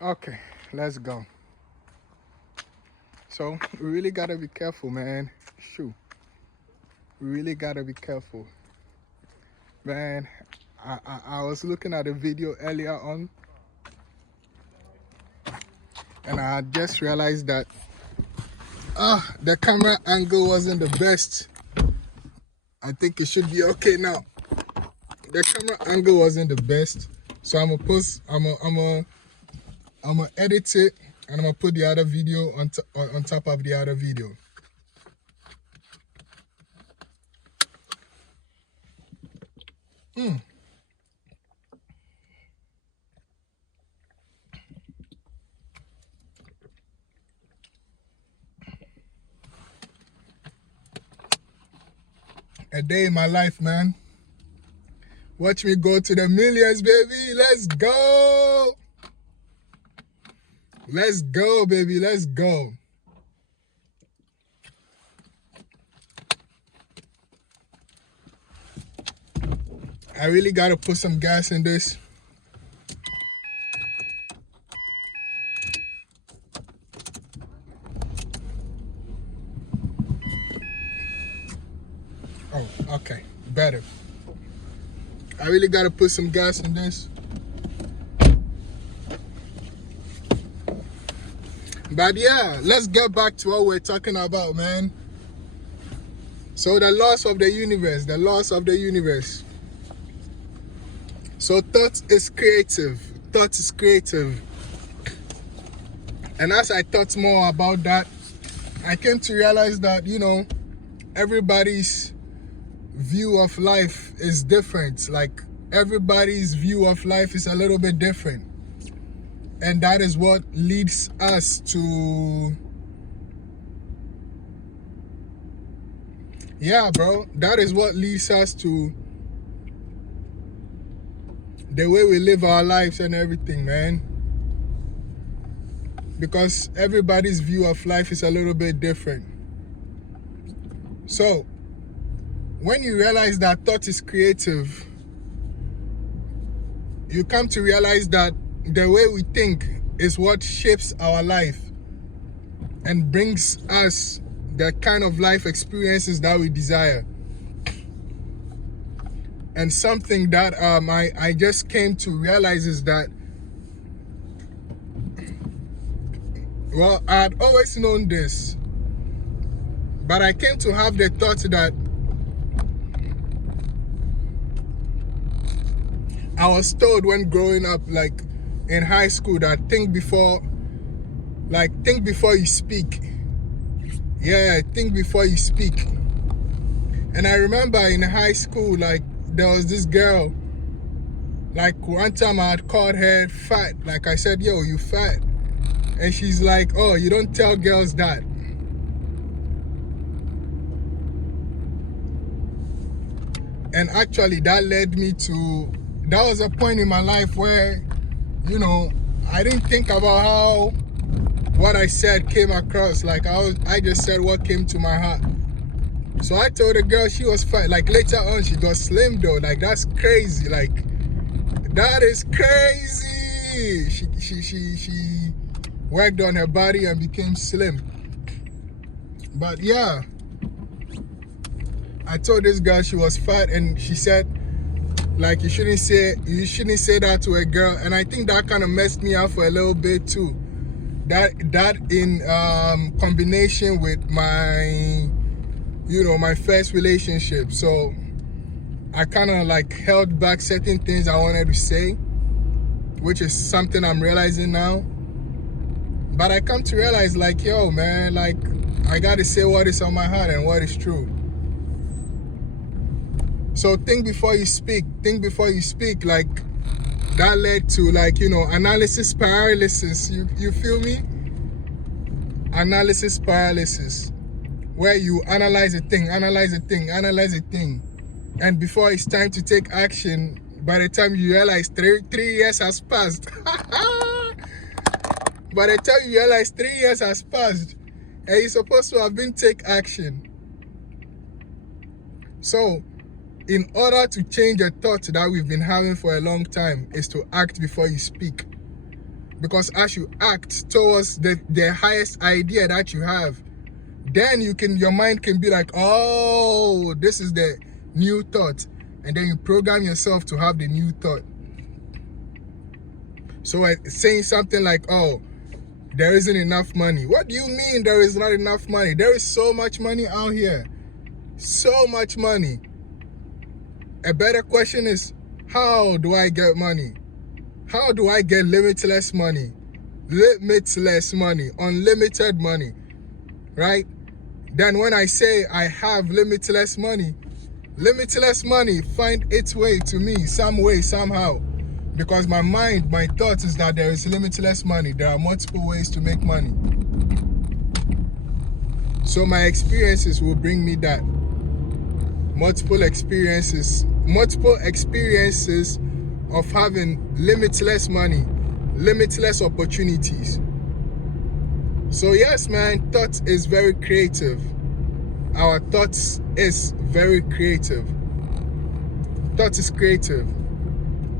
Okay, let's go. So we really gotta be careful, man. Shoot, we really gotta be careful, man. I was looking at a video earlier on, and I just realized that the camera angle wasn't the best. I think it should be okay now. The camera angle wasn't the best, so I'm gonna edit it, and I'm gonna put the other video on top of the other video. A day in my life, man. Watch me go to the millions, baby. Let's go. Let's go, baby. Let's go. I really gotta put some gas in this. Oh, okay. Better. I really gotta put some gas in this. But yeah, let's get back to what we're talking about, man. So the laws of the universe, the laws of the universe. So thought is creative. Thought is creative. And as I thought more about that, I came to realize that, you know, everybody's view of life is different. Like, everybody's view of life is a little bit different. And that is what leads us to... Yeah, bro. That is what leads us to the way we live our lives and everything, man. Because everybody's view of life is a little bit different. So, when you realize that thought is creative, you come to realize that the way we think is what shapes our life and brings us the kind of life experiences that we desire. And something that I just came to realize is that, well, I had always known this, but I came to have the thought that I was told when growing up, like in high school, that think before you speak. Yeah, think before you speak. And I remember in high school, like, there was this girl, like, one time I had called her fat. Like, I said, yo, you fat. And she's like, oh, you don't tell girls that. And actually, that was a point in my life where, you know, I didn't think about how what I said came across. Like, I just said what came to my heart. So I told the girl she was fat. Like, later on, she got slim though. Like, that's crazy. Like, that is crazy. She worked on her body and became slim. But yeah, I told this girl she was fat, and she said, like, you shouldn't say that to a girl. And I think that kind of messed me up for a little bit too. That in combination with my, you know, my first relationship. So I kind of like held back certain things I wanted to say, which is something I'm realizing now. But I come to realize, like, yo, man, like, I got to say what is on my heart and what is true. So think before you speak. Think before you speak. Like, that led to, like, you know, analysis paralysis. You feel me? Analysis paralysis. Where you analyze a thing. And before it's time to take action, by the time you realize 3 years has passed. By the time you realize 3 years has passed, and you're supposed to have been take action. So, in order to change a thought that we've been having for a long time, is to act before you speak. Because as you act towards the highest idea that you have, then your mind can be like, oh, this is the new thought. And then you program yourself to have the new thought. So saying something like, oh, there isn't enough money. What do you mean there is not enough money? There is so much money out here. So much money. A better question is, how do I get money? How do I get limitless money? Limitless money, unlimited money, right? Then when I say I have limitless money find its way to me some way, somehow. Because my mind, my thought is that there is limitless money. There are multiple ways to make money. So my experiences will bring me that. Multiple experiences of having limitless money, limitless opportunities. So yes, man, thought is very creative. Our thoughts is very creative. Thought is creative.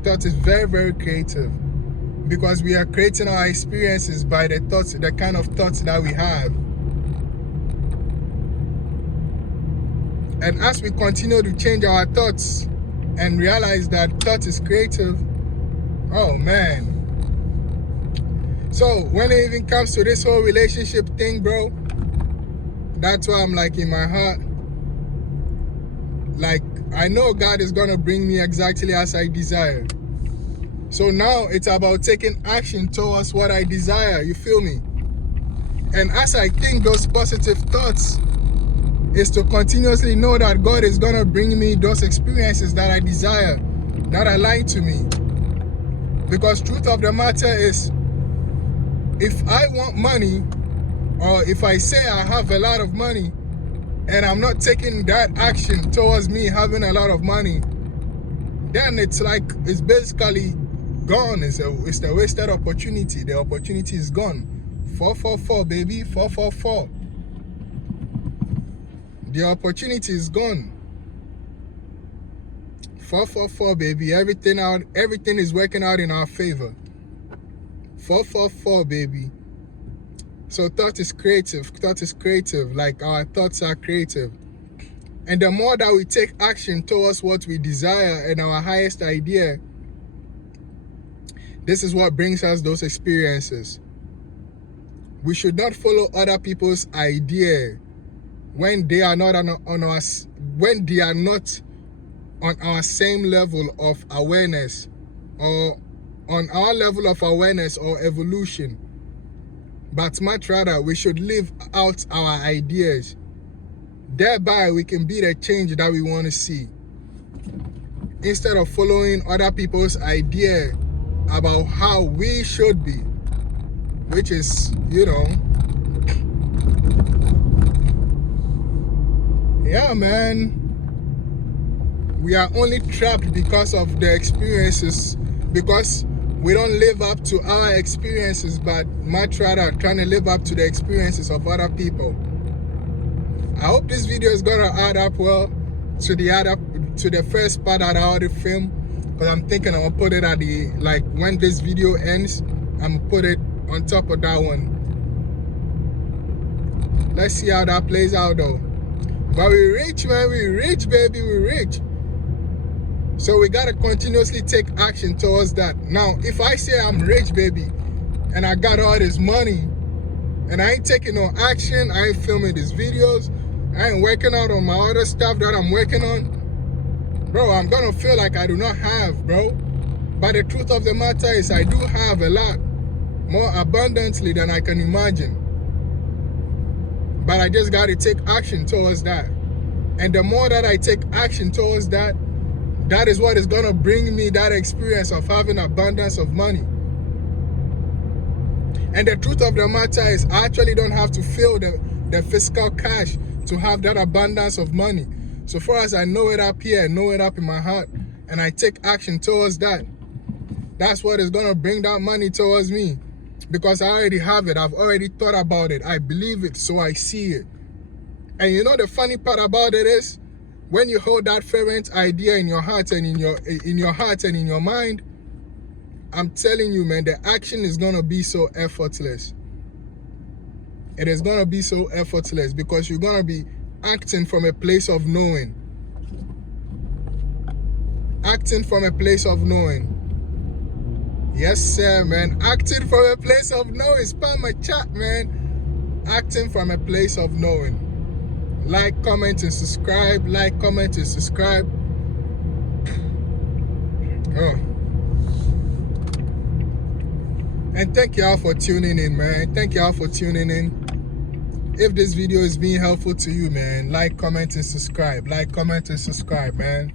Thought is very, very creative, because we are creating our experiences by the thoughts, the kind of thoughts that we have. And as we continue to change our thoughts and realize that thought is creative, oh man. So when it even comes to this whole relationship thing, bro, that's why I'm like, in my heart, like, I know God is gonna bring me exactly as I desire. So now it's about taking action towards what I desire, you feel me? And as I think those positive thoughts, is to continuously know that God is gonna bring me those experiences that I desire, that align to me. Because truth of the matter is, if I want money, or if I say I have a lot of money, and I'm not taking that action towards me having a lot of money, then it's like, it's basically gone. It's the wasted opportunity. The opportunity is gone. 444, baby, 444. The opportunity is gone. 444, baby. Everything is working out in our favor. 444, baby. So thought is creative. Thought is creative. Like, our thoughts are creative. And the more that we take action towards what we desire and our highest idea, this is what brings us those experiences. We should not follow other people's idea when they are not on our same level of awareness, or on our level of awareness or evolution. But much rather, we should live out our ideas. Thereby, we can be the change that we want to see, instead of following other people's idea about how we should be, which is, yeah, man, we are only trapped because of the experiences, because we don't live up to our experiences, but much rather trying to live up to the experiences of other people. I hope this video is gonna add up well to the first part that I already filmed, because I'm thinking I'm gonna put it at the, like, when this video ends, I'm gonna put it on top of that one. Let's see how that plays out though. But we rich, man, we rich, baby, we rich. So we gotta continuously take action towards that. Now, if I say I'm rich, baby, and I got all this money, and I ain't taking no action, I ain't filming these videos, I ain't working out on my other stuff that I'm working on, bro, I'm gonna feel like I do not have, bro. But the truth of the matter is, I do have a lot, more abundantly than I can imagine. But I just gotta take action towards that. And the more that I take action towards that, that is what is gonna bring me that experience of having abundance of money. And the truth of the matter is, I actually don't have to feel the physical cash to have that abundance of money. So far as I know it up here, I know it up in my heart, and I take action towards that, that's what is gonna bring that money towards me. Because I already have it, I've already thought about it, I believe it, so I see it. And you know the funny part about it is, when you hold that fervent idea in your heart and in your heart and in your mind, I'm telling you, man, the action is gonna be so effortless. It is gonna be so effortless because you're gonna be acting from a place of knowing. Acting from a place of knowing. Yes, sir, man. Acting from a place of knowing. Spam my chat, man. Acting from a place of knowing. Like, comment, and subscribe. Like, comment, and subscribe. Oh. And thank y'all for tuning in, man. Thank y'all for tuning in. If this video is being helpful to you, man, like, comment, and subscribe. Like, comment, and subscribe, man.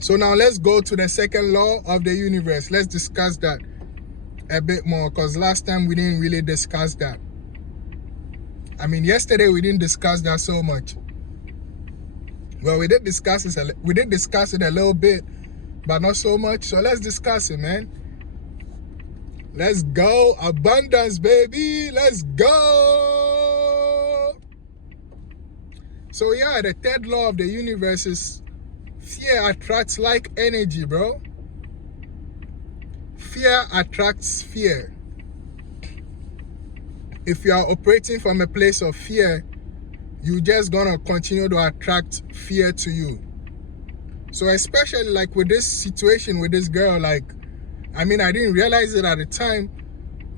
So now let's go to the second law of the universe. Let's discuss that a bit more, because last time we didn't really discuss that. I mean, yesterday we didn't discuss that so much. Well, we did discuss it a little bit, but not so much. So let's discuss it, man. Let's go. Abundance, baby. Let's go. So yeah, the third law of the universe is fear attracts like energy, bro. Fear attracts fear. If you are operating from a place of fear, you're just gonna continue to attract fear to you. So especially like with this situation with this girl, like, I mean, I didn't realize it at the time,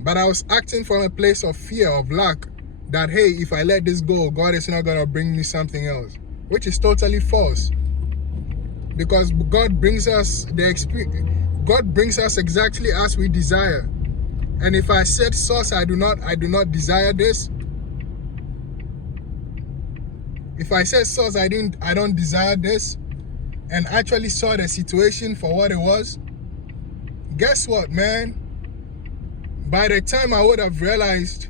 but I was acting from a place of fear, of lack, that, hey, if I let this go, God is not gonna bring me something else, which is totally false. Because God brings us the experience. God brings us exactly as we desire. And if I said, source, I do not desire this. If I said, source, I don't desire this, and actually saw the situation for what it was, guess what, man? By the time I would have realized,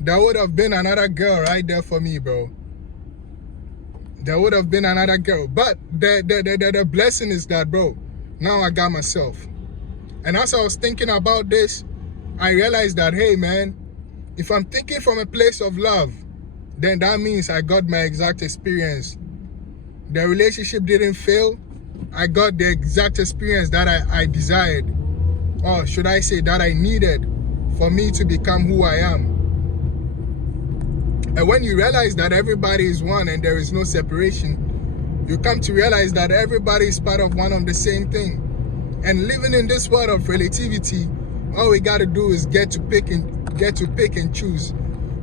there would have been another girl right there for me, bro. There would have been another girl. But the blessing is that, bro, now I got myself. And as I was thinking about this, I realized that, hey, man, if I'm thinking from a place of love, then that means I got my exact experience. The relationship didn't fail. I got the exact experience that I desired. Or should I say that I needed for me to become who I am. And when you realize that everybody is one and there is no separation, you come to realize that everybody is part of one of the same thing. And living in this world of relativity, all we got to do is get to pick and choose,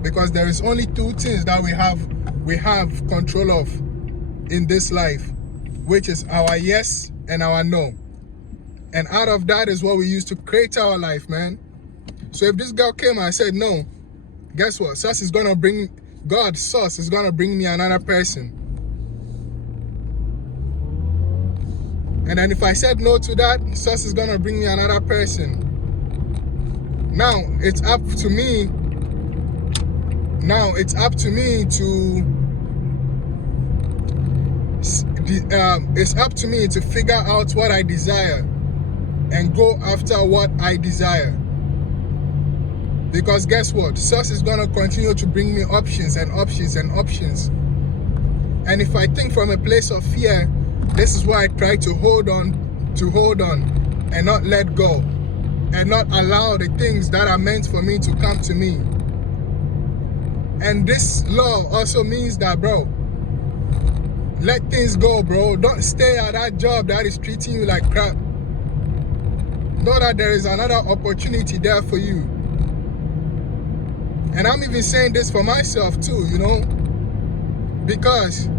because there is only two things that we have control of in this life, which is our yes and our no. And out of that is what we use to create our life, man. So if this girl came and I said no, guess what? God's source is gonna bring me another person. And then if I said no to that, source is gonna bring me another person. Now it's up to me. It's up to me to figure out what I desire and go after what I desire. Because guess what? Source is going to continue to bring me options and options and options. And if I think from a place of fear, this is why I try to hold on and not let go, and not allow the things that are meant for me to come to me. And this law also means that, bro, let things go, bro. Don't stay at that job that is treating you like crap. Know that there is another opportunity there for you. And I'm even saying this for myself too, you know, because,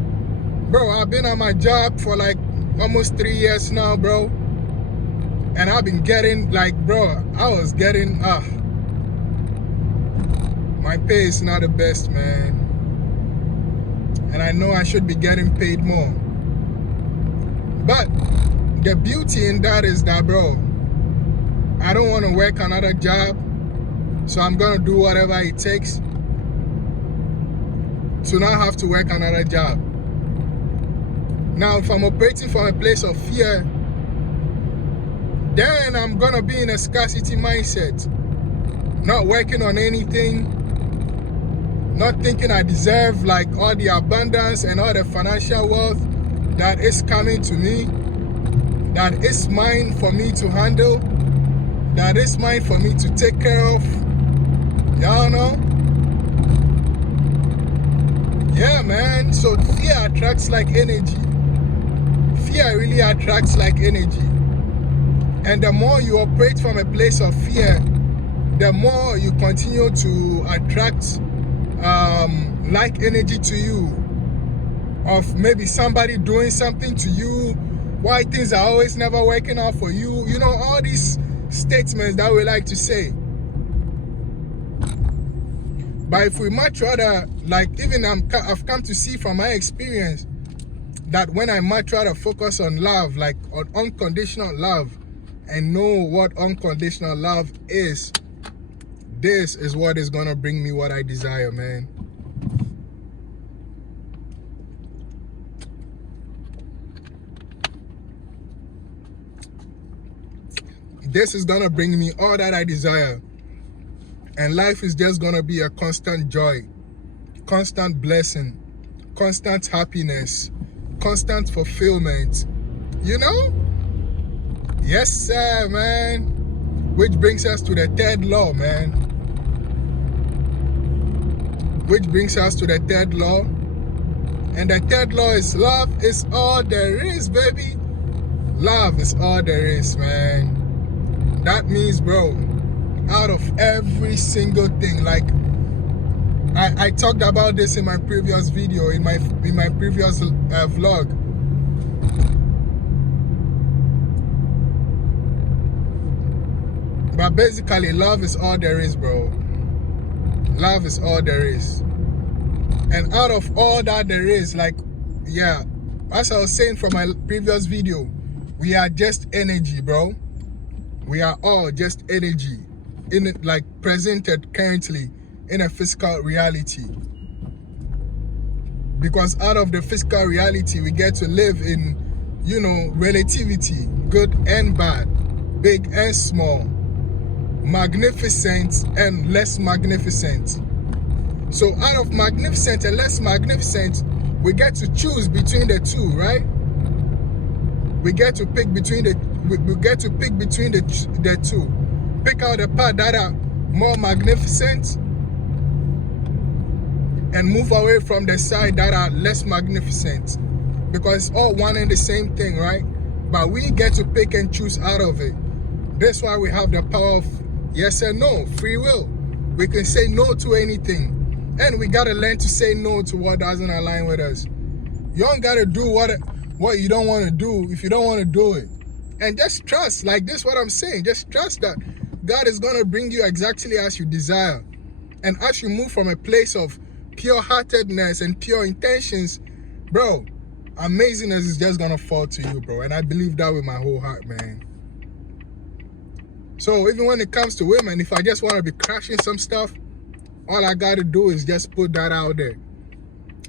bro, I've been at my job for like almost 3 years now, bro. And I've been getting, like, bro, I was getting, my pay is not the best, man. And I know I should be getting paid more. But the beauty in that is that, bro, I don't want to work another job. So I'm going to do whatever it takes to not have to work another job. Now, if I'm operating from a place of fear, then I'm going to be in a scarcity mindset. Not working on anything. Not thinking I deserve like all the abundance and all the financial wealth that is coming to me. that is mine for me to handle, that is mine for me to take care of. Y'all know? Yeah, man. So fear attracts like energy. Fear really attracts like energy. And the more you operate from a place of fear, the more you continue to attract like energy to you, of maybe somebody doing something to you, why things are always never working out for you. You know, all these statements that we like to say. But if we much rather, like even I've come to see from my experience that when I much rather focus on love, like on unconditional love, and know what unconditional love is, this is what is gonna bring me what I desire, man. This is gonna bring me all that I desire. And life is just gonna be a constant joy, constant blessing, constant happiness, constant fulfillment. You know? Yes, sir, man. Which brings us to the third law, man. Which brings us to the third law. And the third law is love is all there is, baby. Love is all there is, man. That means, bro, out of every single thing, like I talked about this in my previous video, in my previous vlog. But basically, love is all there is, bro. Love is all there is. And out of all that there is, like, yeah, as I was saying from my previous video, we are just energy, bro. We are all just energy, in it, like presented currently in a physical reality. Because out of the physical reality, we get to live in, you know, relativity, good and bad, big and small, magnificent and less magnificent. So out of magnificent and less magnificent, we get to choose between the two, right? We get to pick between the two. Pick out the part that are more magnificent and move away from the side that are less magnificent. Because it's all one and the same thing, right? But we get to pick and choose out of it. That's why we have the power of yes and no, free will. We can say no to anything. And we gotta learn to say no to what doesn't align with us. You don't gotta do what you don't want to do if you don't want to do it. And just trust, like this is what I'm saying. Just trust that God is gonna bring you exactly as you desire. And as you move from a place of pure-heartedness and pure intentions, bro, amazingness is just gonna fall to you, bro. And I believe that with my whole heart, man. So even when it comes to women, if I just want to be crashing some stuff, all I gotta do is just put that out there.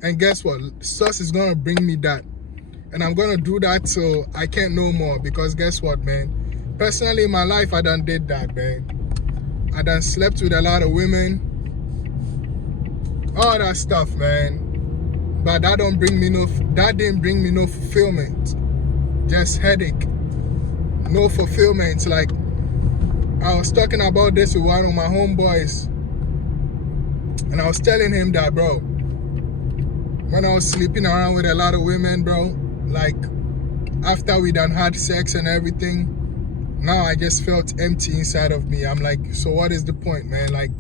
And guess what? Source is gonna bring me that. And I'm gonna do that till I can't no more. Because guess what, man? Personally in my life, I done did that, man. I done slept with a lot of women. All that stuff, man. But that didn't bring me no fulfillment. Just headache. No fulfillment. Like, I was talking about this with one of my homeboys. And I was telling him that, bro, when I was sleeping around with a lot of women, bro, like, after we done had sex and everything, now I just felt empty inside of me. I'm like, so what is the point, man? Like,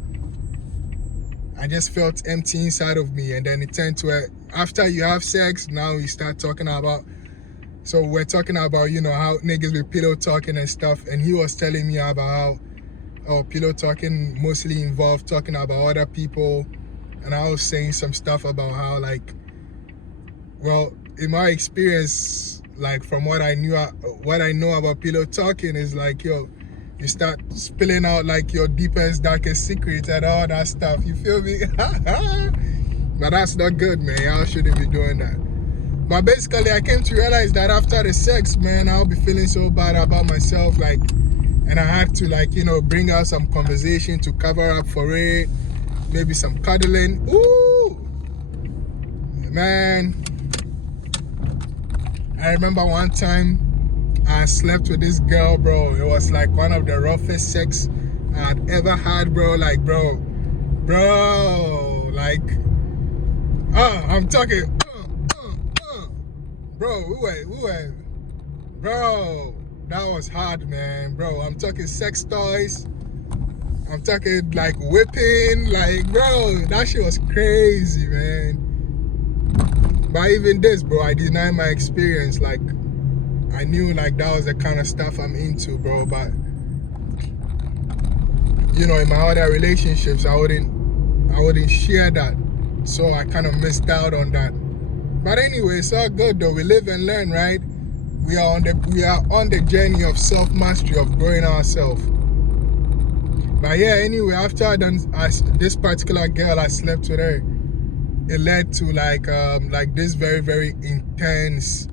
I just felt empty inside of me. And then it turned to after you have sex, now you start talking about, so we're talking about, you know, how niggas be pillow talking and stuff. And he was telling me about how pillow talking mostly involved talking about other people. And I was saying some stuff about how, like, well, in my experience, like, from what I know about pillow talking is like, yo, you start spilling out like your deepest, darkest secrets and all that stuff. You feel me? But that's not good, man. Y'all shouldn't be doing that. But basically, I came to realize that after the sex, man, I'll be feeling so bad about myself, like, and I had to, like, you know, bring out some conversation to cover up for it. Maybe some cuddling. Ooh, man. I remember one time I slept with this girl, bro. It was like one of the roughest sex I'd ever had, bro. Like, bro, like, I'm talking, bro, we were, bro, that was hard, man, bro. I'm talking sex toys. I'm talking like whipping, like, bro, that shit was crazy, man. But even this, bro, I denied my experience. Like, I knew like that was the kind of stuff I'm into, bro. But you know, in my other relationships, I wouldn't share that. So I kind of missed out on that. But anyway, it's all good though. We live and learn, right? We are on the journey of self-mastery, of growing ourselves. But yeah, anyway, after I done this particular girl, I slept with her. It led to like this very, very intense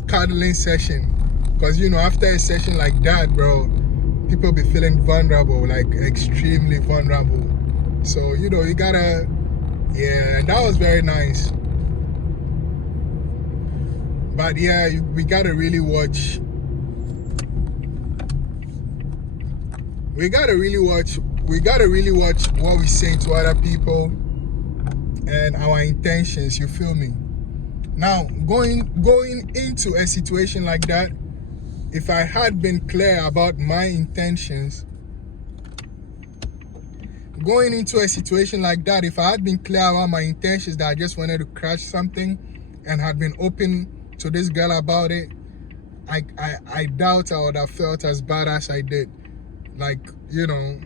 cuddling session. Because you know, after a session like that, bro, people be feeling vulnerable, like extremely vulnerable. So you know, you gotta, yeah, and that was very nice. But yeah, we gotta really watch. We gotta really watch what we say to other people and our intentions, you feel me? Now, going into a situation like that, if I had been clear about my intentions, going into a situation like that, if I had been clear about my intentions that I just wanted to crash something and had been open to this girl about it, I doubt I would have felt as bad as I did. Like, you know,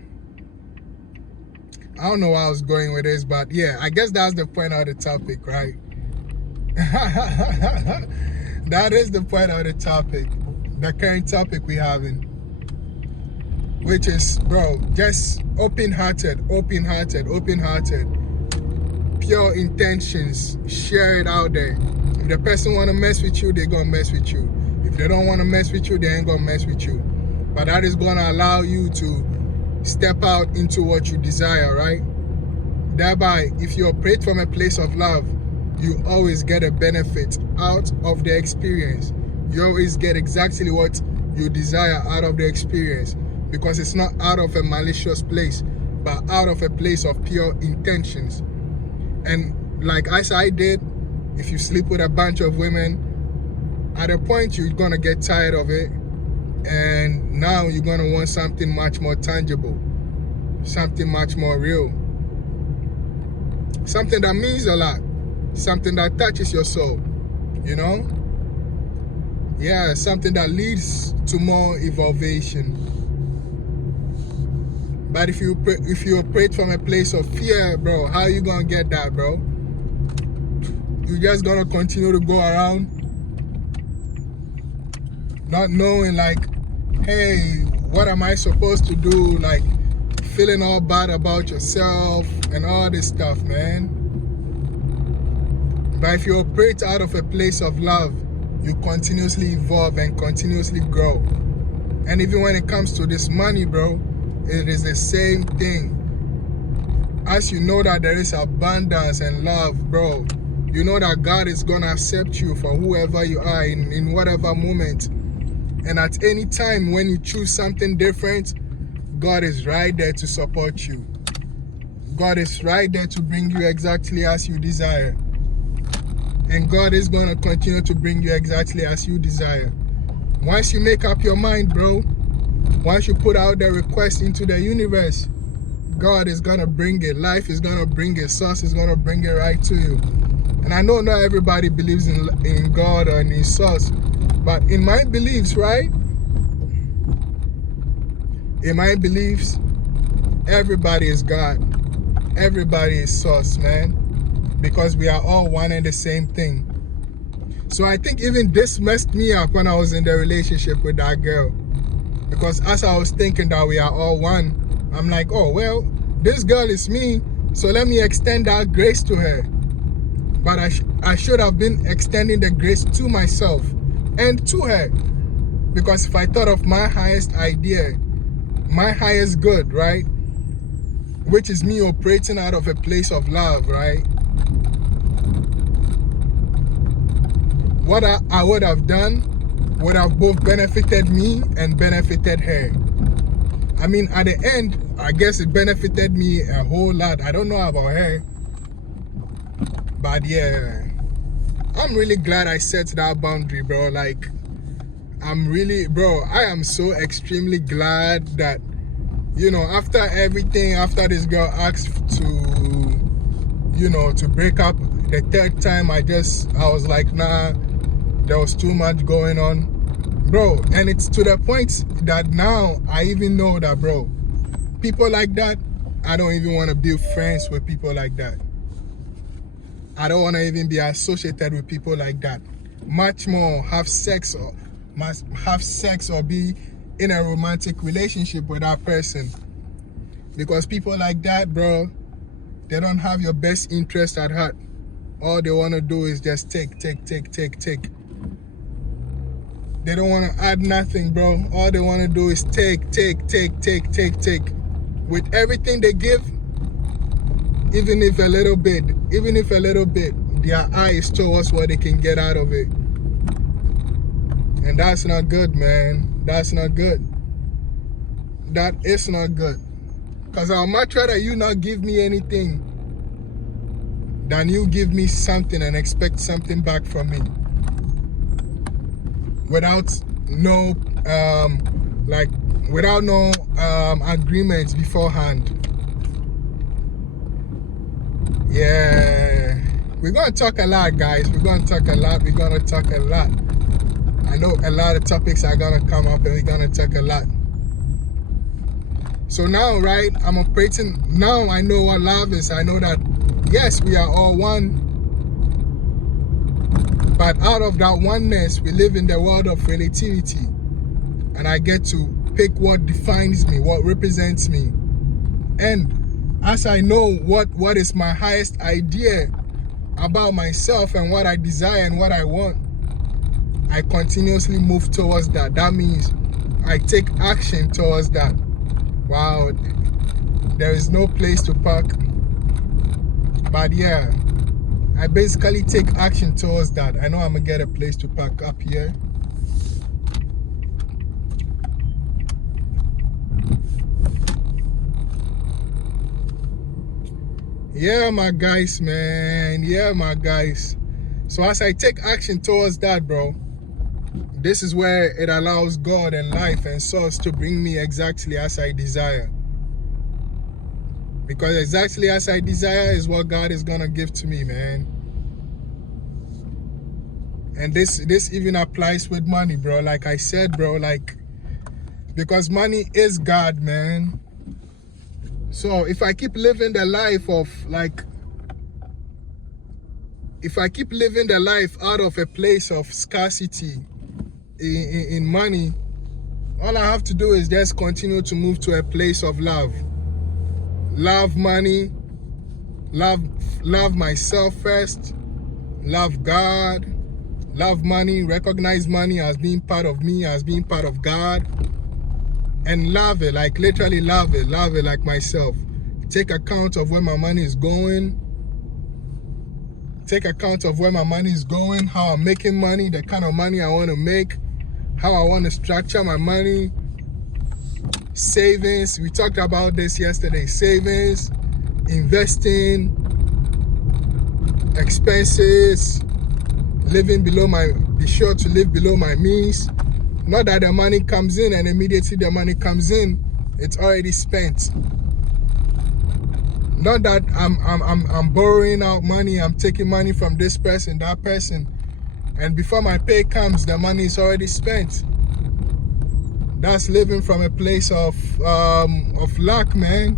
I don't know where I was going with this, but yeah, I guess that's the point of the topic, right? That is the point of the topic, the current topic we're having, which is, bro, just open-hearted, pure intentions, share it out there. If the person want to mess with you, they're gonna mess with you. If they don't want to mess with you, they ain't gonna mess with you. But that is gonna allow you to step out into what you desire, right? Thereby, if you operate from a place of love, you always get a benefit out of the experience. You always get exactly what you desire out of the experience, because it's not out of a malicious place, but out of a place of pure intentions. And like as I did, if you sleep with a bunch of women, at a point you're gonna get tired of it, and now you're gonna want something much more tangible, something much more real, something that means a lot, something that touches your soul, you know? Yeah, something that leads to more evolution. But if you operate from a place of fear, bro, how you gonna get that, bro? You're just gonna continue to go around not knowing, like, hey, what am I supposed to do? Like, feeling all bad about yourself and all this stuff, man. But if you operate out of a place of love, you continuously evolve and continuously grow. And even when it comes to this money, bro, it is the same thing. As you know that there is abundance and love, bro, you know that God is gonna accept you for whoever you are in whatever moment. And at any time when you choose something different, God is right there to support you. God is right there to bring you exactly as you desire. And God is going to continue to bring you exactly as you desire. Once you make up your mind, bro, once you put out the request into the universe, God is going to bring it. Life is going to bring it. Source is going to bring it right to you. And I know not everybody believes in God or in Source, but in my beliefs, right? In my beliefs, everybody is God. Everybody is Source, man. Because we are all one and the same thing. So I think even this messed me up when I was in the relationship with that girl. Because as I was thinking that we are all one, I'm like, oh, well, this girl is me, so let me extend that grace to her. But I should have been extending the grace to myself and to her. Because if I thought of my highest idea, my highest good, right? Which is me operating out of a place of love, right? What I would have done would have both benefited me and benefited her. I mean, at the end, I guess it benefited me a whole lot. I don't know about her, but yeah, I'm really glad I set that boundary, bro. Like, I'm really, bro, I am so extremely glad that, you know, after everything, after this girl asked to, you know, to break up the third time, I was like, nah, there was too much going on, bro. And it's to the point that now I even know that, bro, people like that, I don't even want to be friends with people like that. I don't want to even be associated with people like that. Much more have sex or be in a romantic relationship with that person. Because people like that, bro, they don't have your best interest at heart. All they want to do is just take. They don't want to add nothing, bro. All they want to do is take. With everything they give, even if a little bit, their eye is towards what they can get out of it. And that's not good, man. That's not good. That is not good. Because I'll much rather you not give me anything than you give me something and expect something back from me. Without no agreements beforehand. Yeah. We're gonna talk a lot, guys. We're gonna talk a lot. I know a lot of topics are gonna come up and we're gonna talk a lot. So now, right, I'm operating, now I know what love is. I know that, yes, we are all one. But out of that oneness, we live in the world of relativity. And I get to pick what defines me, what represents me. And as I know what is my highest idea about myself and what I desire and what I want, I continuously move towards that. That means I take action towards that. Wow, there is no place to park. But yeah, I basically take action towards that. I know I'm gonna get a place to park up here. Yeah, my guys, man. Yeah, my guys. So as I take action towards that, bro, this is where it allows God and life and source to bring me exactly as I desire. Because exactly as I desire is what God is gonna give to me, man. And this even applies with money, bro. Like I said, bro, like, because money is God, man. So if I keep living the life of, like, if I keep living the life out of a place of scarcity in money, all I have to do is just continue to move to a place of love. Love money, love myself first, love God, love money, recognize money as being part of me, as being part of God, and love it, like literally love it like myself. Take account of where my money is going. Take account of where my money is going, how I'm making money, the kind of money I want to make, how I want to structure my money. Savings, we talked about this yesterday. Savings, investing, expenses, be sure to live below my means. Not that the money comes in and immediately the money comes in, it's already spent. Not that I'm borrowing out money, I'm taking money from this person, that person, and before my pay comes, the money is already spent. That's living from a place of lack, man.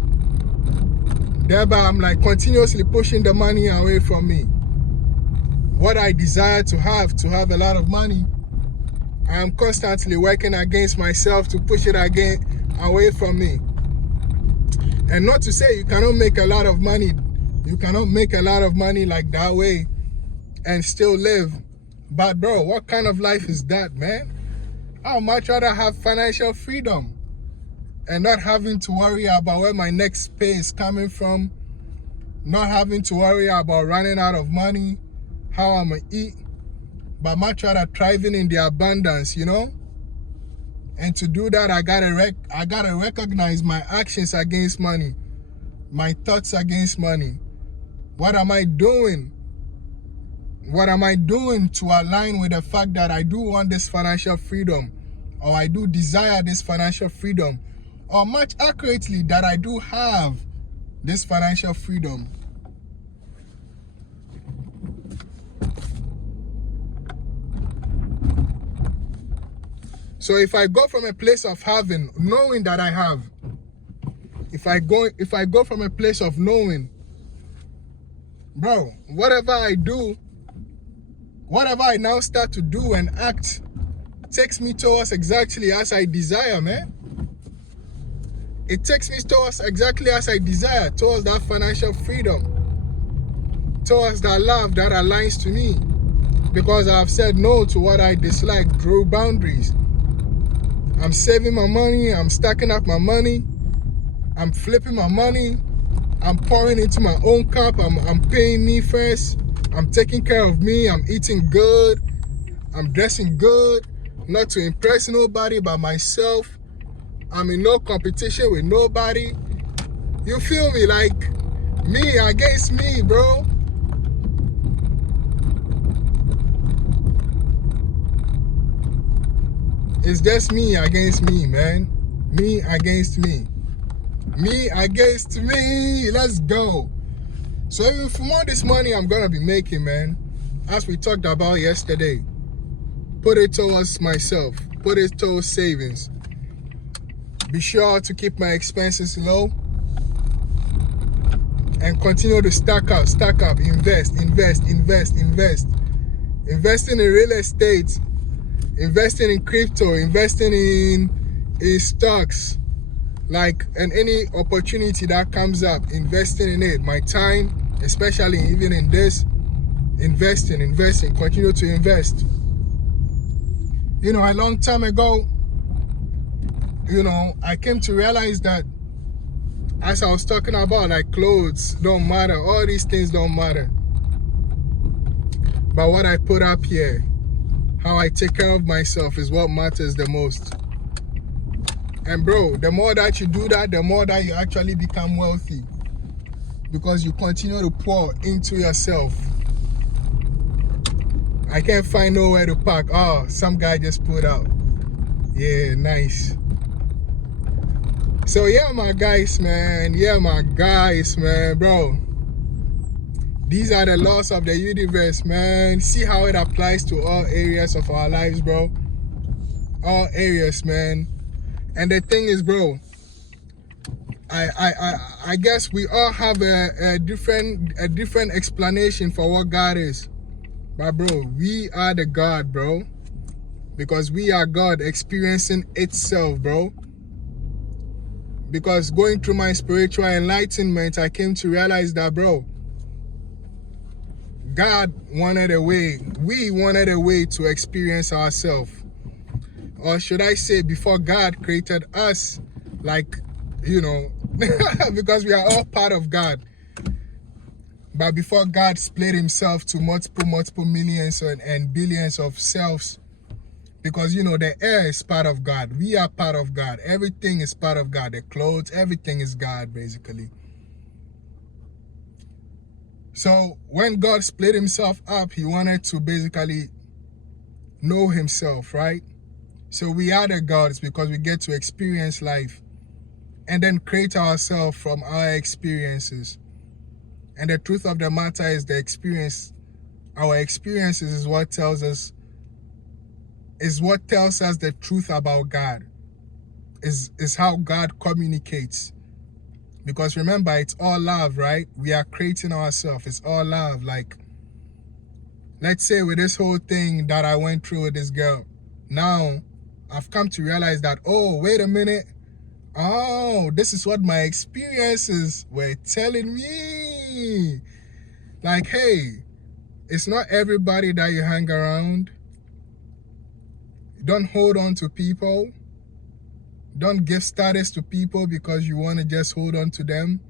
Thereby, I'm like continuously pushing the money away from me. What I desire to have a lot of money, I am constantly working against myself to push it again away from me. And not to say you cannot make a lot of money. You cannot make a lot of money like that way and still live. But bro, what kind of life is that, man? I would much rather have financial freedom and not having to worry about where my next pay is coming from, not having to worry about running out of money, how I'm gonna eat. but much rather thriving in the abundance, you know? And to do that, I gotta recognize my actions against money, my thoughts against money. What am I doing? What am I doing to align with the fact that I do want this financial freedom, or I do desire this financial freedom, or much accurately that I do have this financial freedom? So if I go from a place of having, knowing that I have, if I go from a place of knowing, bro, whatever I do, whatever I now start to do and act takes me towards exactly as I desire, man. It takes me towards exactly as I desire, towards that financial freedom, towards that love that aligns to me, because I've said no to what I dislike, drew boundaries. I'm saving my money, I'm stacking up my money, I'm flipping my money, I'm pouring into my own cup, I'm paying me first, I'm taking care of me, I'm eating good, I'm dressing good, not to impress nobody but myself. I'm in no competition with nobody. You feel me? Like, me against me, bro. It's just me against me, man. Me against me. Me against me. Let's go. So if you want this money I'm gonna be making, man, as we talked about yesterday, put it towards myself. Put it towards savings. Be sure to keep my expenses low. And continue to stack up, invest. Investing in real estate, investing in crypto, investing in stocks, like, and any opportunity that comes up, investing in it. My time, especially even in this, investing, continue to invest. You know, a long time ago, you know, I came to realize that, as I was talking about, like, clothes don't matter, all these things don't matter, but what I put up here, how I take care of myself, is what matters the most. And bro, the more that you do that, the more that you actually become wealthy, because you continue to pour into yourself. I can't find nowhere to park. Oh, some guy just pulled out. Yeah, nice. So yeah, my guys, man, bro. These are the laws of the universe, man. See how it applies to all areas of our lives, bro. All areas, man. And the thing is, bro, I guess we all have a different explanation for what God is. But bro, we are the God, bro. Because we are God experiencing itself, bro. Because going through my spiritual enlightenment, I came to realize that, bro, God wanted a way, we wanted a way to experience ourselves. Or should I say, before God created us, like, you know, because we are all part of God. But before God split himself to multiple millions and billions of selves, because, you know, the air is part of God. We are part of God. Everything is part of God. The clothes, everything is God, basically. So when God split himself up, he wanted to basically know himself, right? So we are the gods because we get to experience life and then create ourselves from our experiences. And the truth of the matter is the experience, our experiences is what tells us the truth about God, is how God communicates. Because remember, it's all love, right? We are creating ourselves. It's all love. Like, let's say with this whole thing that I went through with this girl, now I've come to realize that, oh, wait a minute. Oh, this is what my experiences were telling me. Like, hey, it's not everybody that you hang around. Don't hold on to people. Don't give status to people because you want to just hold on to them.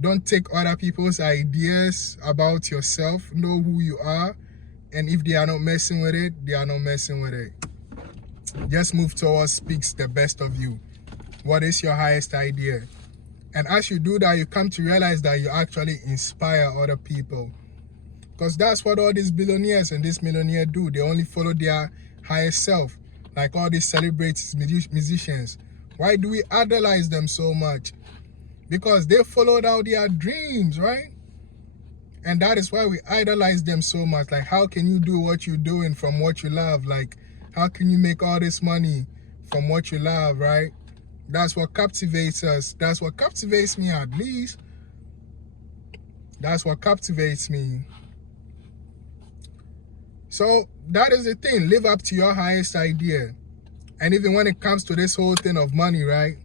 Don't take other people's ideas about yourself. Know who you are And if they are not messing with it, they are not messing with it. Just move towards speaks the best of you. What is your highest idea? And as you do that, you come to realize that you actually inspire other people. Because that's what all these billionaires and this millionaire do. They only follow their highest self. Like all these celebrities, musicians. Why do we idolize them so much? Because they followed out their dreams, right? And that is why we idolize them so much. Like, how can you do what you're doing from what you love? Like, how can you make all this money from what you love, right? That's what captivates us. That's what captivates me, at least. That's what captivates me. So that is the thing. Live up to your highest idea. And even when it comes to this whole thing of money, right?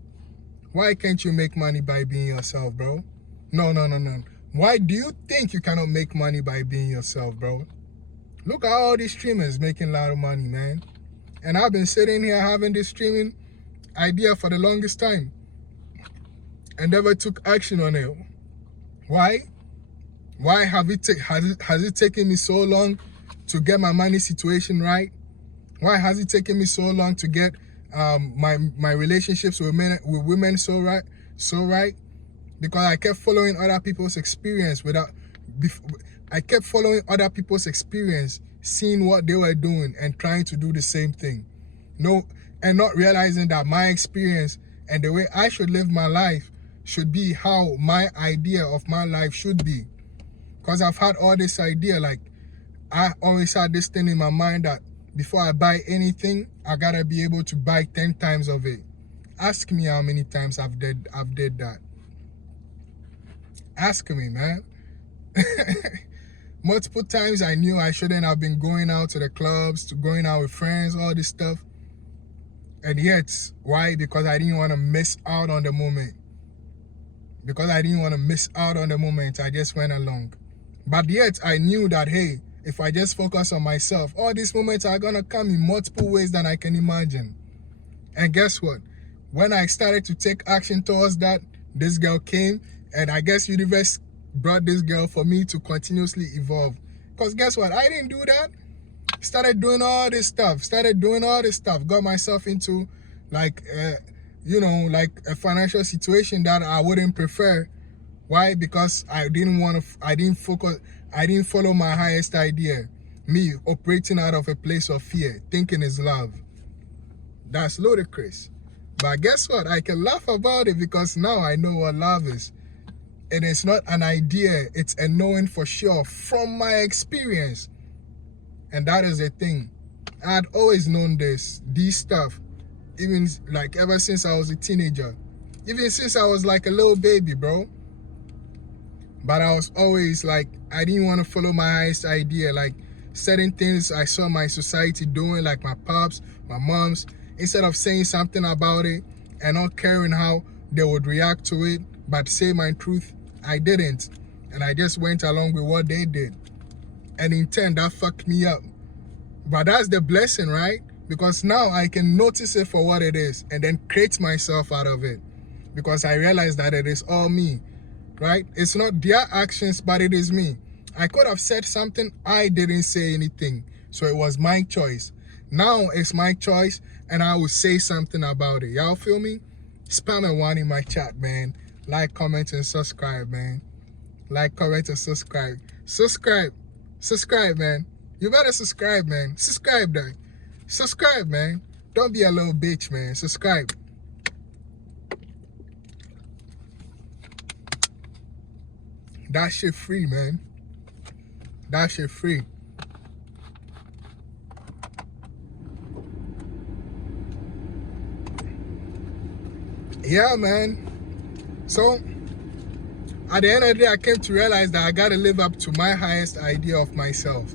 Why can't you make money by being yourself, bro? No. Why do you think you cannot make money by being yourself, bro? Look at all these streamers making a lot of money, man. And I've been sitting here having this streaming idea for the longest time and never took action on it. Why? Why has it taken me so long to get my money situation right? Why has it taken me so long to get my relationships with women so right? Because I kept following other people's experience seeing what they were doing and trying to do the same thing. And not realizing that my experience and the way I should live my life should be how my idea of my life should be. Because I've had all this idea, like I always had this thing in my mind that before I buy anything, I gotta be able to buy 10 times of it. Ask me how many times I've did that. Ask me, man. Multiple times I knew I shouldn't have been going out to the clubs, to going out with friends, all this stuff. And yet, why? Because I didn't want to miss out on the moment. I just went along. But yet, I knew that, hey, if I just focus on myself, all these moments are going to come in multiple ways than I can imagine. And guess what? When I started to take action towards that, this girl came, and I guess universe brought this girl for me to continuously evolve. Because guess what? I didn't do that. Started doing all this stuff. Got myself into like a financial situation that I wouldn't prefer. Why? Because I didn't follow my highest idea. Me operating out of a place of fear, thinking is love. That's ludicrous. But guess what? I can laugh about it because now I know what love is. And it's not an idea, it's a knowing for sure from my experience. And that is the thing. I'd always known these stuff, even like ever since I was a teenager, even since I was like a little baby, bro. But I was always like, I didn't want to follow my highest idea, like certain things I saw my society doing, like my pops, my moms. Instead of saying something about it and not caring how they would react to it, but say my truth, I didn't. And I just went along with what they did. And in turn, that fucked me up. But that's the blessing, right? Because now I can notice it for what it is and then create myself out of it. Because I realize that it is all me, right? It's not their actions, but it is me. I could have said something, I didn't say anything. So it was my choice. Now it's my choice and I will say something about it. Y'all feel me? Spam a one in my chat, man. Like, comment, and subscribe, man. Like, comment, and subscribe. Subscribe, man. You better subscribe, man. Subscribe, dog. Subscribe, man. Don't be a little bitch, man. Subscribe. That shit free, man. That shit free. Yeah, man. So, at the end of the day, I came to realize that I gotta live up to my highest idea of myself.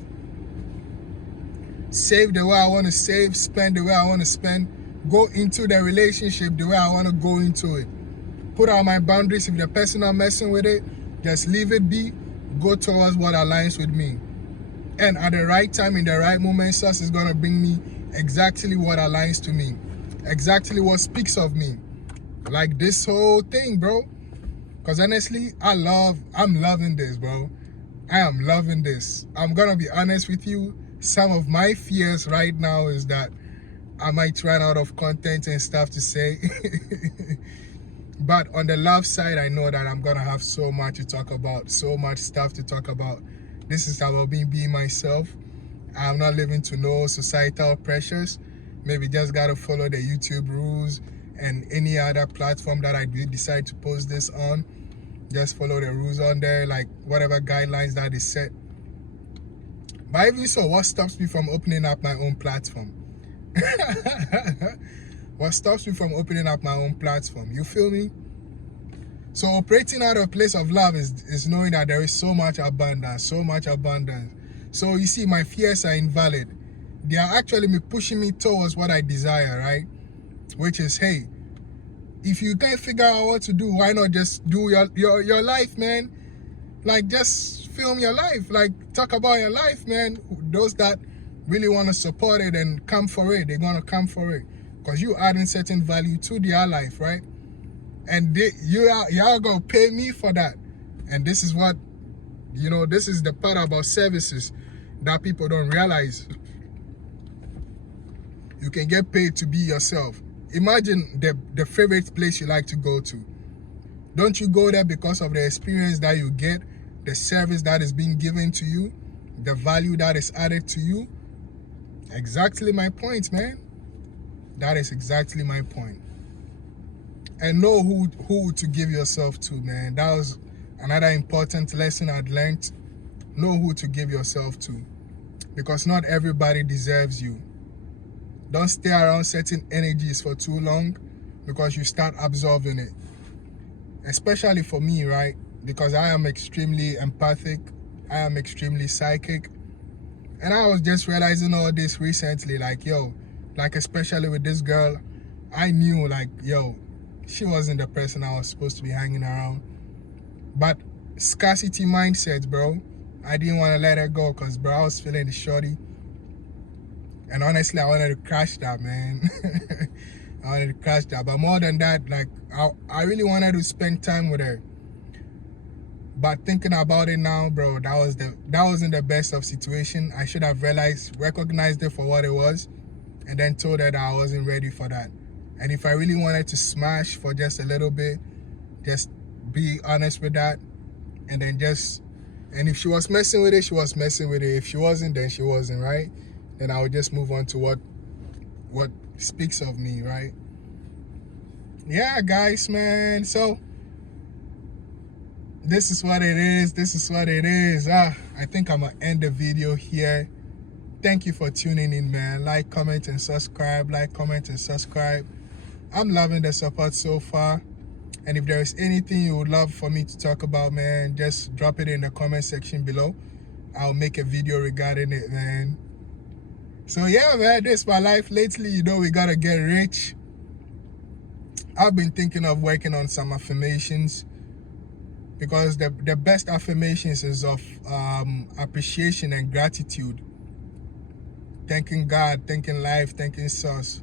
Save the way I want to save, spend the way I want to spend, go into the relationship the way I want to go into it. Put out my boundaries. If the person not messing with it, just leave it be. Go towards what aligns with me. And at the right time, in the right moment, Sus is gonna bring me exactly what aligns to me. Exactly what speaks of me. Like this whole thing, bro. Because honestly, I'm loving this, bro. I am loving this. I'm gonna be honest with you. some of my fears right now is that I might run out of content and stuff to say. But on the love side, I know that I'm gonna have so much to talk about, so much stuff to talk about. This is about me being myself. I'm not living to no societal pressures. Maybe just gotta follow the YouTube rules and any other platform that I decide to post this on. Just follow the rules on there, like whatever guidelines that is set. But even so, what stops me from opening up my own platform? What stops me from opening up my own platform? You feel me? So operating out of a place of love is knowing that there is so much abundance, so much abundance. So you see, my fears are invalid. They are actually pushing me towards what I desire, right? Which is, hey, if you can't figure out what to do, why not just do your life, man? Like, just film your life. Like, talk about your life, man. Those that really want to support it and come for it, they're going to come for it. Because you adding certain value to their life, right? And y'all going to pay me for that. And this is what, you know, this is the part about services that people don't realize. You can get paid to be yourself. Imagine the favorite place you like to go to. Don't you go there because of the experience that you get, the service that is being given to you, the value that is added to you? Exactly my point, man. That is exactly my point. And know who to give yourself to, man. That was another important lesson I'd learned. Know who to give yourself to. Because not everybody deserves you. Don't stay around certain energies for too long, because you start absorbing it. Especially for me, right? Because I am extremely empathic. I am extremely psychic. And I was just realizing all this recently, like, yo, like especially with this girl, I knew like, yo, she wasn't the person I was supposed to be hanging around. But scarcity mindset, bro. I didn't want to let her go because, bro, I was feeling the shorty. And honestly, I wanted to crash that, man. I wanted to crash that. But more than that, like, I really wanted to spend time with her. But thinking about it now, bro, that wasn't the best of situation. I should have recognized it for what it was, and then told her that I wasn't ready for that. And if I really wanted to smash for just a little bit, just be honest with that. And then and if she was messing with it, she was messing with it. If she wasn't, then she wasn't, right? Then I would just move on to what speaks of me, right? Yeah, guys, man. So this is what it is. This is what it is. I think I'm gonna end the video here. Thank you for tuning in, man. Like, comment, and subscribe. Like, comment, and subscribe. I'm loving the support so far. And if there is anything you would love for me to talk about, man, just drop it in the comment section below. I'll make a video regarding it, man. So yeah, man, this is my life lately. You know, we gotta get rich. I've been thinking of working on some affirmations, because the best affirmations is of appreciation and gratitude. Thanking God, thanking life, thanking source.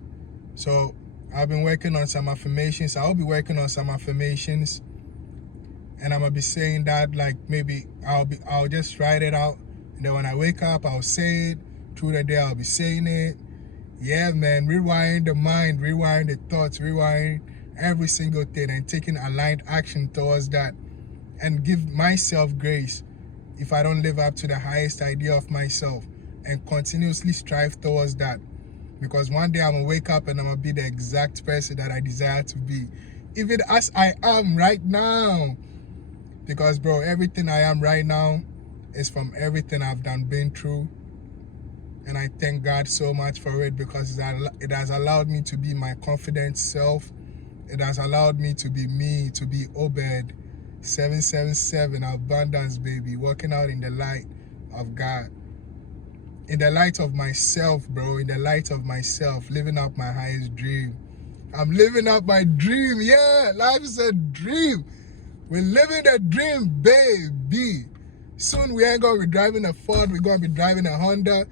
So I've been working on some affirmations. I'll be working on some affirmations, and I'm gonna be saying that, like, maybe I'll just write it out, and then when I wake up, I'll say it. Through the day, I'll be saying it. Yeah, man, rewiring the mind, rewiring the thoughts, rewiring every single thing, and taking aligned action towards that, and give myself grace if I don't live up to the highest idea of myself, and continuously strive towards that. Because one day I'm gonna wake up and I'm gonna be the exact person that I desire to be, even as I am right now. Because, bro, everything I am right now is from everything I've been through. And I thank God so much for it, because it has allowed me to be my confident self. It has allowed me to be me, to be Obed 777, abundance, baby, walking out in the light of God. In the light of myself, bro, in the light of myself, living out my highest dream. I'm living out my dream, yeah, life is a dream. We're living the dream, baby. Soon we ain't gonna be driving a Ford, we're gonna be driving a Honda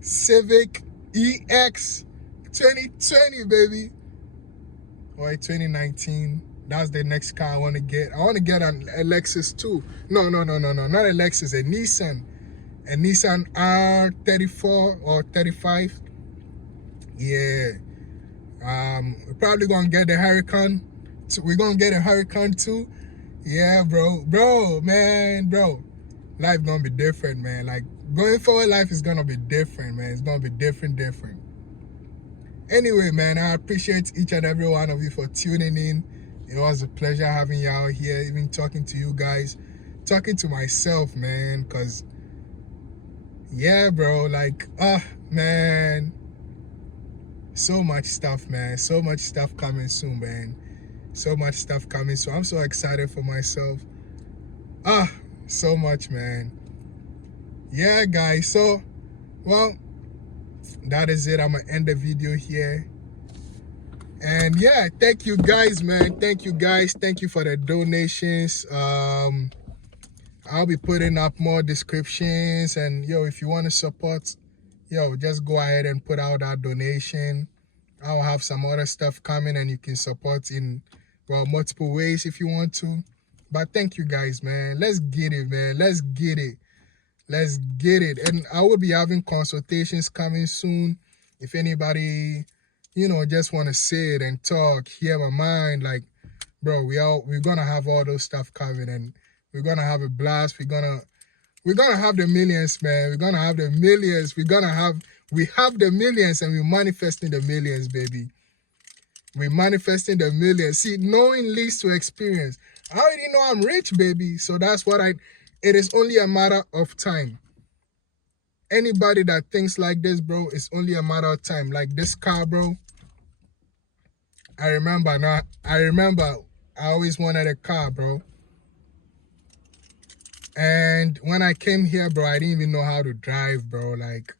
Civic EX 2020, baby. Or 2019. That's the next car I want to get. I want to get a Lexus too. No, not a Lexus, a Nissan. a Nissan R34 or 35. Yeah. We're probably gonna get the Huracan. So we're gonna get a Huracan too. Yeah, bro. Life gonna be different, man. Like, going forward, life is gonna be different, man. It's gonna be different. Anyway, man, I appreciate each and every one of you for tuning in. It was a pleasure having you out here, even talking to you guys, talking to myself, man, because, yeah, bro, like, man, so much stuff, man. So much stuff coming soon, man. So much stuff coming soon. I'm so excited for myself. So much, man. Yeah, guys. So, well, that is it. I'm going to end the video here. And yeah, thank you guys, man. Thank you guys. Thank you for the donations. I'll be putting up more descriptions. And, yo, if you want to support, yo, just go ahead and put out that donation. I'll have some other stuff coming and you can support in, well, multiple ways if you want to. But thank you guys, man. Let's get it, man. Let's get it. Let's get it. And I will be having consultations coming soon. If anybody, you know, just want to sit and talk, hear my mind, like, bro, we're gonna have all those stuff coming and we're gonna have a blast. We're gonna have the millions, man. We're gonna have the millions. We have the millions and we're manifesting the millions, baby. We're manifesting the millions. See, knowing leads to experience. I already know I'm rich, baby. So that's what it is only a matter of time. Anybody that thinks like this, bro, it's only a matter of time. Like this car, bro. I remember I always wanted a car, bro. And when I came here, bro, I didn't even know how to drive, bro. Like,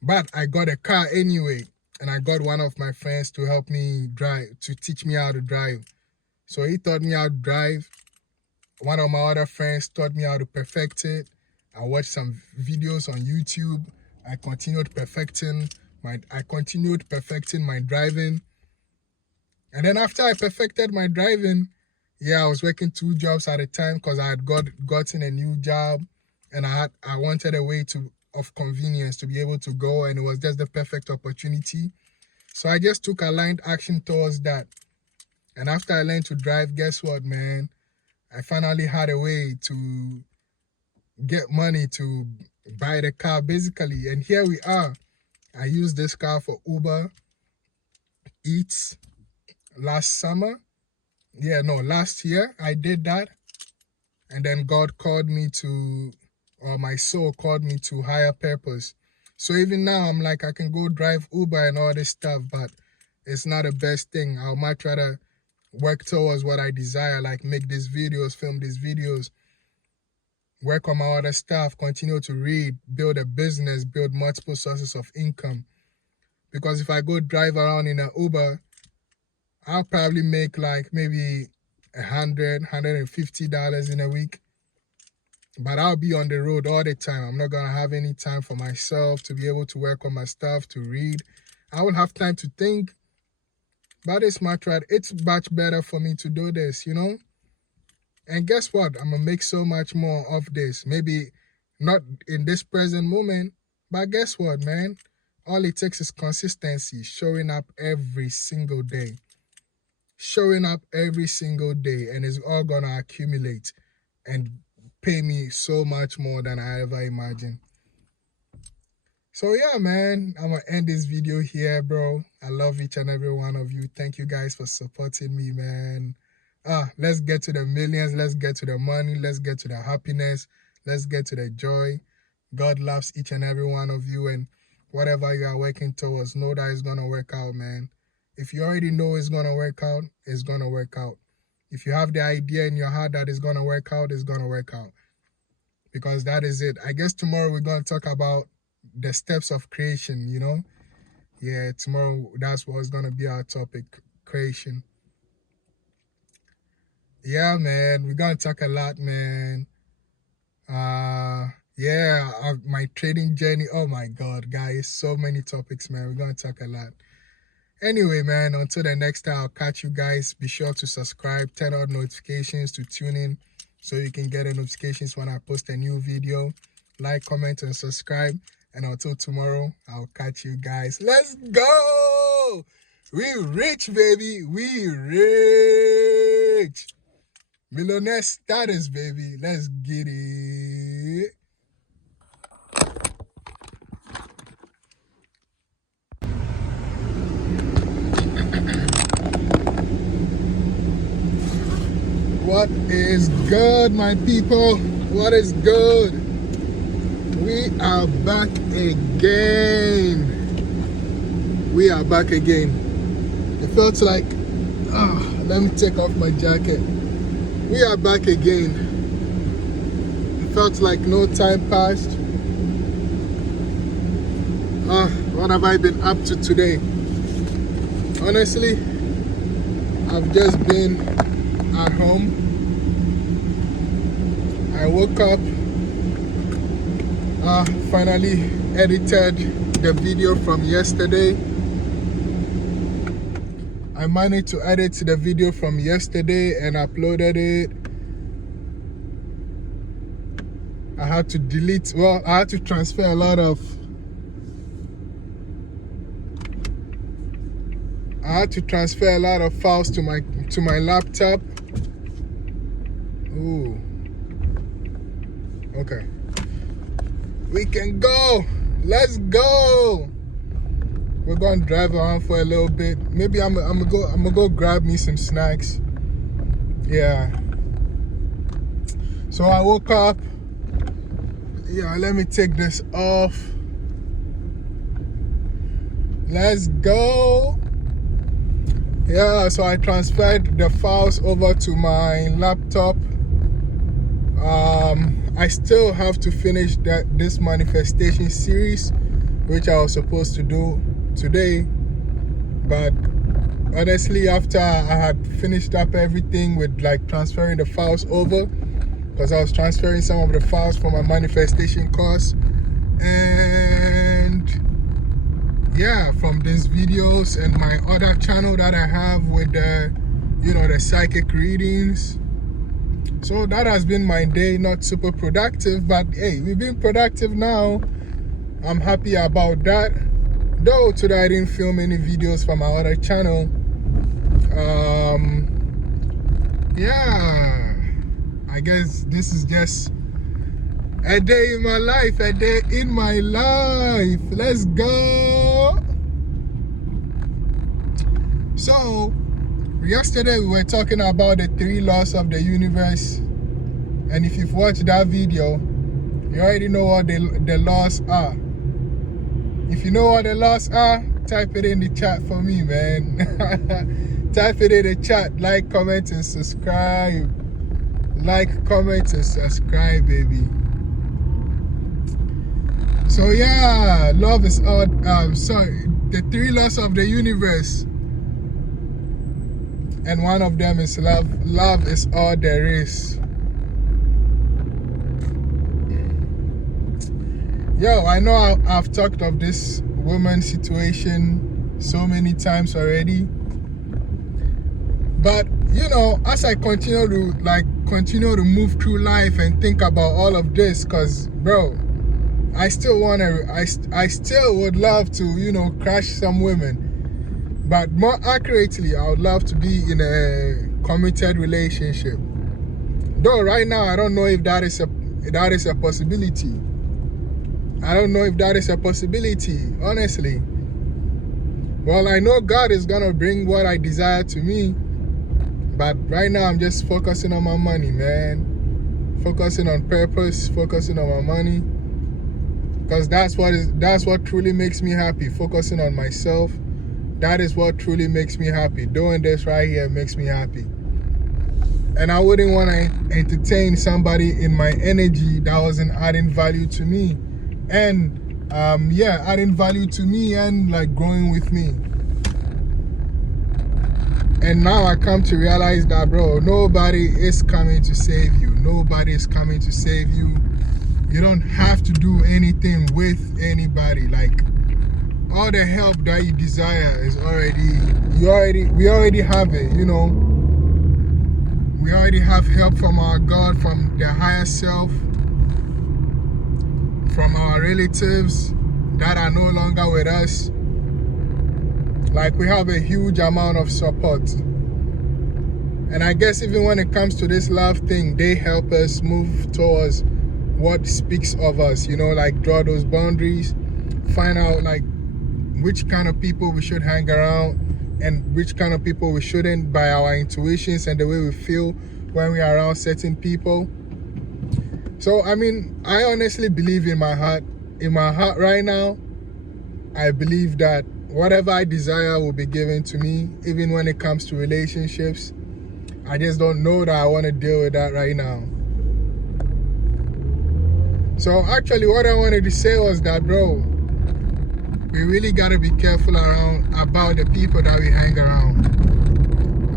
but I got a car anyway. And I got one of my friends to help me drive, to teach me how to drive. So he taught me how to drive. One of my other friends taught me how to perfect it. I watched some videos on YouTube. I continued perfecting my driving. And then after I perfected my driving, yeah, I was working 2 jobs at a time because I had gotten a new job and I wanted a way of convenience to be able to go, and it was just the perfect opportunity. So I just took aligned action towards that. And after I learned to drive, guess what, man? I finally had a way to get money to buy the car, basically. And here we are. I used this car for Uber Eats last year I did that. And then God called me my soul called me to higher purpose. So even now, I'm like, I can go drive Uber and all this stuff, but it's not the best thing. I might try to work towards what I desire, like make these videos, film these videos, work on my other stuff, continue to read, build a business, build multiple sources of income. Because if I go drive around in an Uber, I'll probably make like maybe $100, $150 in a week. But I'll be on the road all the time. I'm not going to have any time for myself to be able to work on my stuff, to read. I will have time to think. But it's much better for me to do this, you know? And guess what? I'm going to make so much more of this. Maybe not in this present moment, but guess what, man? All it takes is consistency, showing up every single day. Showing up every single day, and it's all going to accumulate and pay me so much more than I ever imagined. So yeah, man, I'm gonna end this video here, bro. I love each and every one of you. Thank you guys for supporting me, man. Let's get to the millions. Let's get to the money. Let's get to the happiness. Let's get to the joy. God loves each and every one of you, and whatever you are working towards, know that it's gonna work out, man. If you already know it's gonna work out, it's gonna work out. If you have the idea in your heart that it's gonna work out, it's gonna work out. Because that is it. I guess tomorrow we're gonna talk about the steps of creation, you know? Yeah, tomorrow that's what's gonna be our topic, creation. Yeah, man, we're gonna talk a lot, man. My trading journey. Oh my God, guys, so many topics, man. We're gonna talk a lot. Anyway, man, until the next time, I'll catch you guys. Be sure to subscribe, turn on notifications to tune in so you can get the notifications when I post a new video. like, comment, and subscribe. And until tomorrow, I'll catch you guys. Let's go! We rich, baby. We rich. Millionaire status, baby. Let's get it. What is good, my people? What is good? We are back again. We are back again. It felt like, let me take off my jacket. We are back again. It felt like no time passed. What have I been up to today? Honestly, I've just been at home. I woke up, finally edited the video from yesterday. I managed to edit the video from yesterday and uploaded it. I had to delete, I had to transfer a lot of files to my laptop. Ooh. Okay. We can go. Let's go. We're gonna drive around for a little bit. Maybe I'm gonna go grab me some snacks. Yeah. So I woke up. Yeah, let me take this off. Let's go. Yeah, so I transferred the files over to my laptop. I still have to finish this manifestation series, which I was supposed to do today. But honestly, after I had finished up everything with like transferring the files over, because I was transferring some of the files for my manifestation course, and yeah, from these videos and my other channel that I have with the, the psychic readings. So that has been my day. Not super productive, but hey, we've been productive now. I'm happy about that. Though today I didn't film any videos for my other channel. Yeah, I guess this is just a day in my life, Let's go. So yesterday we were talking about the 3 laws of the universe, and if you've watched that video, you already know what the laws are. If you know what the laws are, type it in the chat for me, man. Type it in the chat. Like, comment, and subscribe. Like, comment, and subscribe, baby. So yeah, love is all. The 3 laws of the universe. And one of them is love. Love is all there is. Yo, I know I've talked of this woman situation so many times already. But, as I continue to move through life and think about all of this, because, bro, I still would love to, crush some women. But more accurately, I would love to be in a committed relationship. Though right now, I don't know if that is a possibility. I don't know if that is a possibility, honestly. Well, I know God is gonna bring what I desire to me. But right now, I'm just focusing on my money, man. Focusing on purpose, focusing on my money. Because that's what truly makes me happy. Focusing on myself. That is what truly makes me happy. Doing this right here makes me happy. And I wouldn't want to entertain somebody in my energy that wasn't adding value to me. And adding value to me and like growing with me. And now I come to realize that, bro, nobody is coming to save you. Nobody is coming to save you. You don't have to do anything with anybody. Like, all the help that you desire is we already have it, We already have help from our God, from the higher self. from our relatives that are no longer with us. Like, we have a huge amount of support. And I guess even when it comes to this love thing, they help us move towards what speaks of us, you know, like draw those boundaries, find out like which kind of people we should hang around and which kind of people we shouldn't, by our intuitions and the way we feel when we are around certain people. So, I mean, I honestly believe in my heart right now, I believe that whatever I desire will be given to me, even when it comes to relationships. I just don't know that I want to deal with that right now. So actually what I wanted to say was that, bro, we really got to be careful about the people that we hang around.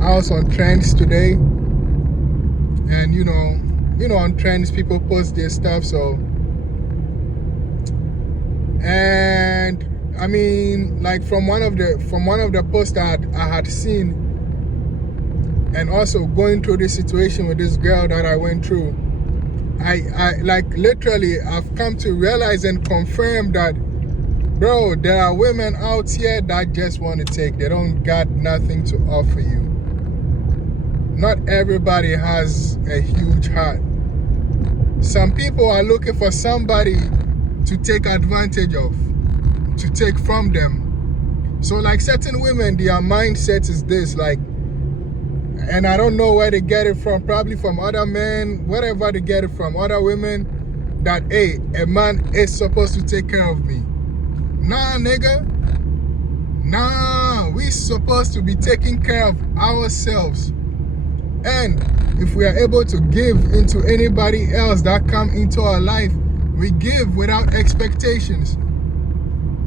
I was on Trends today, and you know on Trends people post their stuff, so, and I mean, like from one of the posts that I had seen, and also going through this situation with this girl that I went through, I like literally I've come to realize and confirm that, bro, there are women out here that just want to take. They don't got nothing to offer you. Not everybody has a huge heart. Some people are looking for somebody to take advantage of, to take from them. So like certain women, their mindset is this, like, and I don't know where they get it from, probably from other men, whatever they get it from, other women, that, hey, a man is supposed to take care of me. Nah, nigga. Nah, we supposed to be taking care of ourselves. And if we are able to give into anybody else that come into our life, we give without expectations.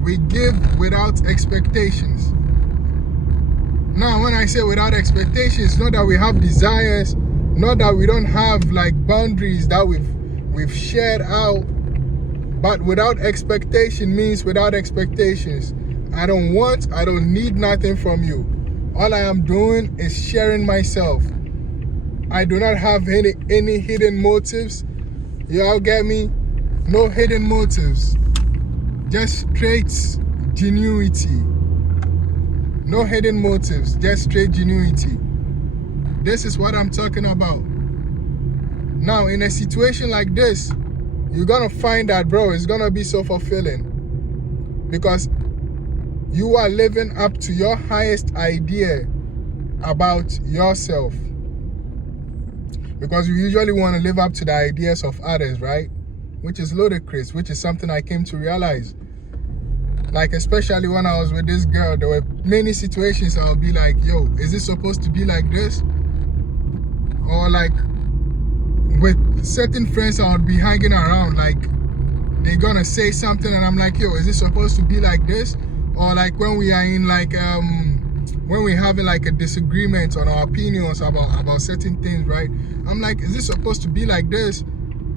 We give without expectations. Now, when I say without expectations, not that we have desires, not that we don't have like boundaries that we've shared out, but without expectation means without expectations. I don't need nothing from you. All I am doing is sharing myself. I do not have any hidden motives. Y'all get me? No hidden motives. Just straight genuinity. No hidden motives, just straight genuinity. This is what I'm talking about. Now, in a situation like this, you're gonna find that, bro, it's gonna be so fulfilling, because you are living up to your highest idea about yourself. Because you usually want to live up to the ideas of others, right? Which is ludicrous, which is something I came to realize. Like, especially when I was with this girl, there were many situations I would be like, yo, is this supposed to be like this? Or like, with certain friends I would be hanging around, like, they're gonna say something and I'm like, yo, is this supposed to be like this? Or like when we are in like, when we're having like a disagreement on our opinions about certain things, right? I'm like, is this supposed to be like this?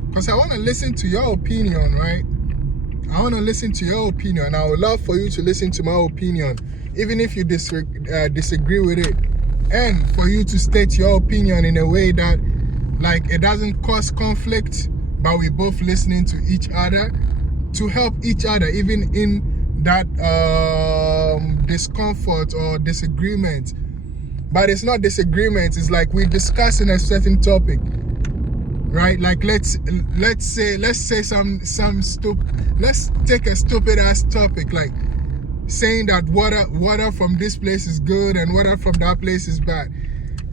Because I want to listen to your opinion, right? I want to listen to your opinion. I would love for you to listen to my opinion, even if you disagree with it. And for you to state your opinion in a way that, like, it doesn't cause conflict, but we're both listening to each other to help each other, even in that discomfort or disagreement. But it's not disagreement. It's like we're discussing a certain topic. Right, like let's take a stupid ass topic, like saying that water from this place is good and water from that place is bad.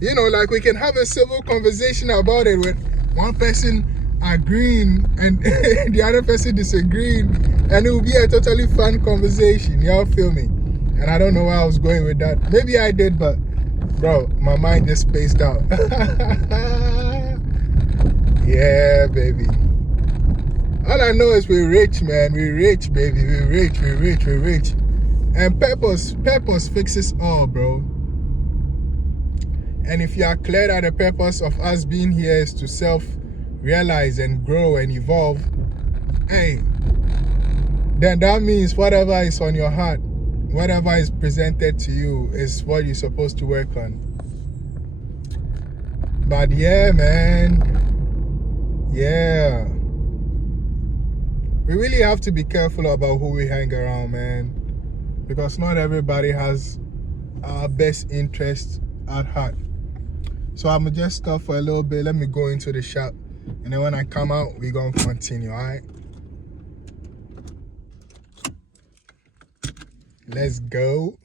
You know, like we can have a civil conversation about it with one person agreeing and the other person disagreeing, and it will be a totally fun conversation. Y'all feel me? And I don't know where I was going with that. Maybe I did, but bro, my mind just spaced out. Yeah, baby. All I know is we're rich, man. We're rich, baby. We're rich. And purpose fixes all, bro. And if you are clear that the purpose of us being here is to self-realize and grow and evolve, hey, then that means whatever is on your heart, whatever is presented to you is what you're supposed to work on. But yeah, man. Yeah. we really have to be careful about who we hang around, man, because not everybody has our best interests at heart. So I'm gonna just stop for a little bit. Let me go into the shop, and then when I come out, we're gonna continue. All right, let's go.